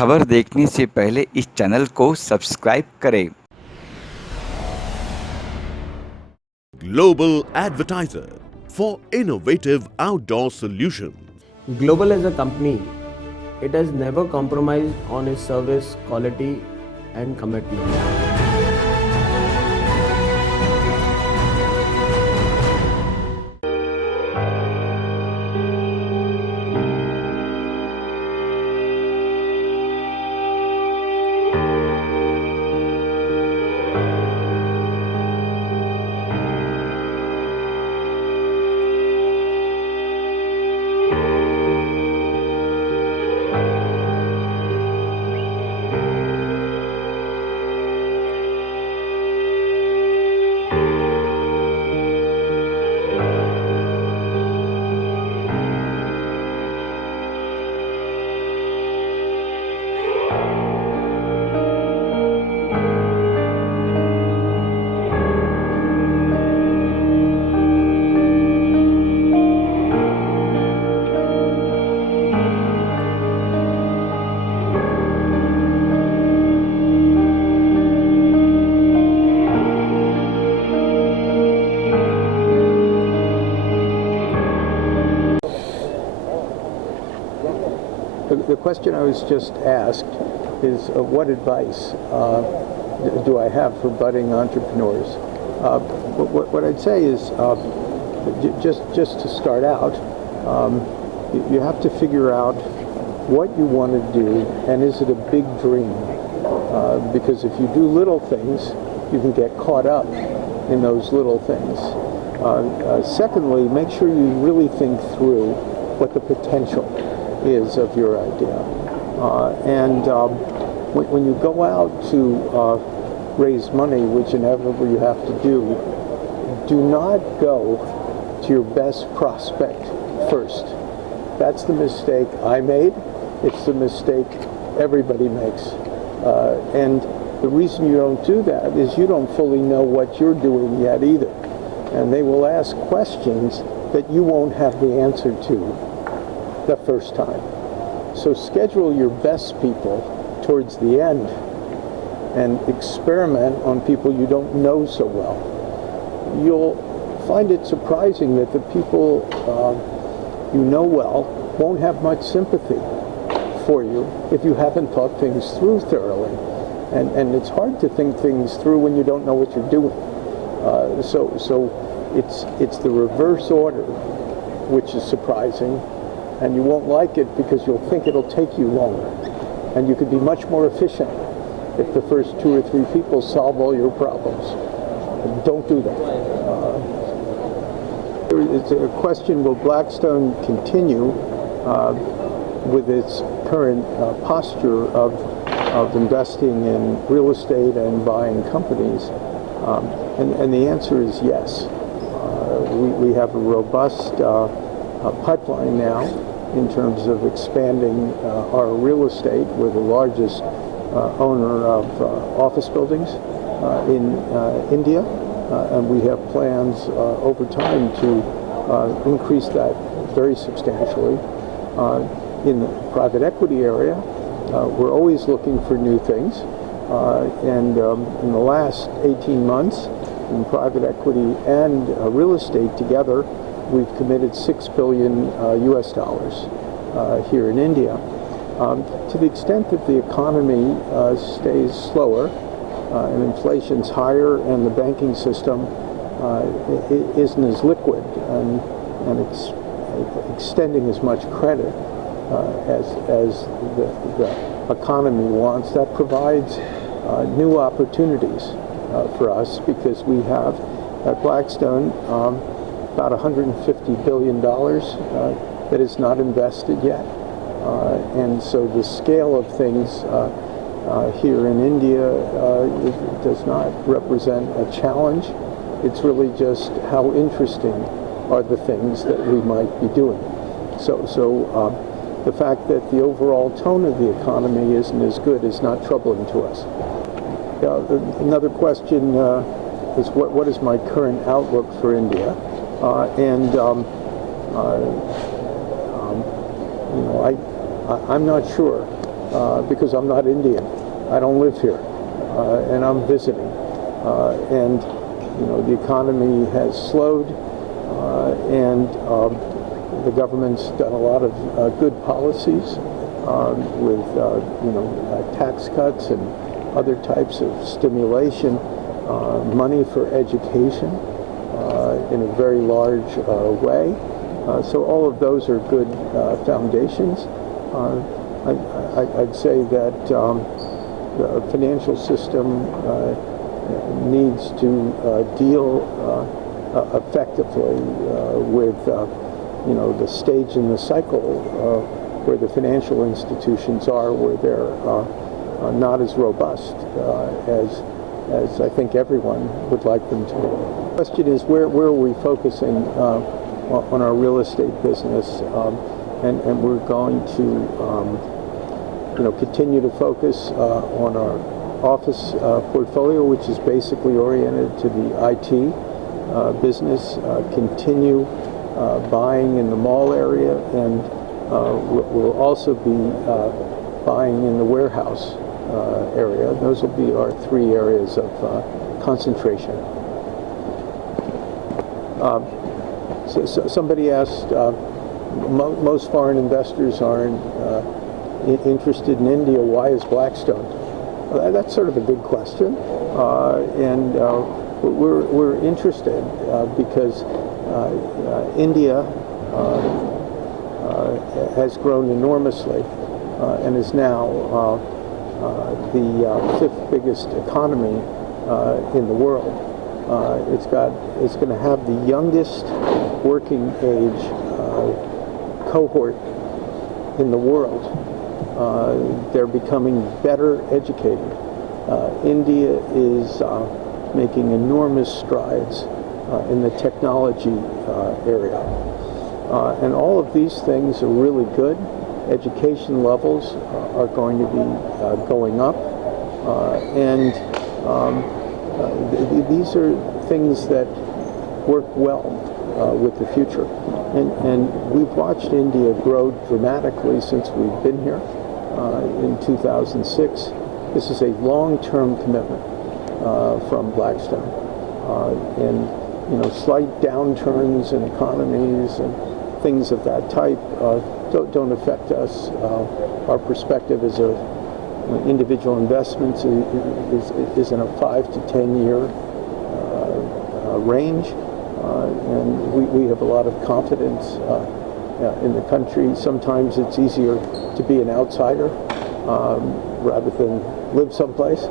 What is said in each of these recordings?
खबर देखने से पहले इस चैनल को सब्सक्राइब करें। Global advertiser for innovative outdoor solutions. Global as a company, it has never compromised on its service quality and commitment. The question I was just asked is what advice do I have for budding entrepreneurs? What I'd say is just to start out, you have to figure out what you want to do and is it a big dream? Because if you do little things, you can get caught up in those little things. Secondly, make sure you really think through what the potential is of your idea. When you go out to raise money, which inevitably you have to do not go to your best prospect first. That's the mistake I made. It's the mistake everybody makes. And the reason you don't do that is you don't fully know what you're doing yet either. And they will ask questions that you won't have the answer to the first time. So schedule your best people towards the end and experiment on people you don't know so well. You'll find it surprising that the people you know well won't have much sympathy for you if you haven't thought things through thoroughly. And it's hard to think things through when you don't know what you're doing. So it's the reverse order which is surprising. And you won't like it because you'll think it'll take you longer. And you could be much more efficient if the first 2 or 3 people solve all your problems. Don't do that. It's a question, will Blackstone continue with its current posture of investing in real estate and buying companies? And the answer is yes. We have a robust pipeline now in terms of expanding our real estate. We're the largest owner of office buildings in India, and we have plans over time to increase that very substantially. In the private equity area, we're always looking for new things, and in the last 18 months, in private equity and real estate together, we've committed $6 billion US dollars here in India. To the extent that the economy stays slower and inflation's higher and the banking system isn't as liquid and it's extending as much credit as the economy wants, that provides new opportunities for us because we have at Blackstone about $150 billion that is not invested yet. And so the scale of things here in India it does not represent a challenge. It's really just how interesting are the things that we might be doing. So the fact that the overall tone of the economy isn't as good is not troubling to us. Another question is what is my current outlook for India? I'm not sure. because I'm not Indian. I don't live here, and I'm visiting. And the economy has slowed, and the government's done a lot of good policies with tax cuts and other types of stimulation, money for education in a very large way. So all of those are good foundations. I'd say that the financial system needs to deal effectively with the stage in the cycle where the financial institutions are, where they're not as robust as I think everyone would like them to be. The question is, where are we focusing on our real estate business? And we're going to continue to focus on our office portfolio, which is basically oriented to the IT business, continue buying in the mall area, and we'll also be buying in the warehouse area. Those will be our three areas of concentration. So somebody asked, most foreign investors aren't interested in India. Why is Blackstone? That's sort of a good question, and we're interested because India has grown enormously and is now the fifth biggest economy in the world. It's going to have the youngest working age cohort in the world. They're becoming better educated. India is making enormous strides in the technology area. And all of these things are really good. Education levels are going to be going up. And these are things that work well with the future. And we've watched India grow dramatically since we've been here in 2006. This is a long-term commitment from Blackstone. And slight downturns in economies and things of that type don't affect us. Our perspective as individual investments is in a 5 to 10 year range, and we have a lot of confidence in the country. Sometimes it's easier to be an outsider rather than live someplace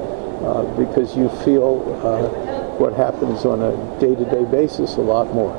because you feel what happens on a day-to-day basis a lot more.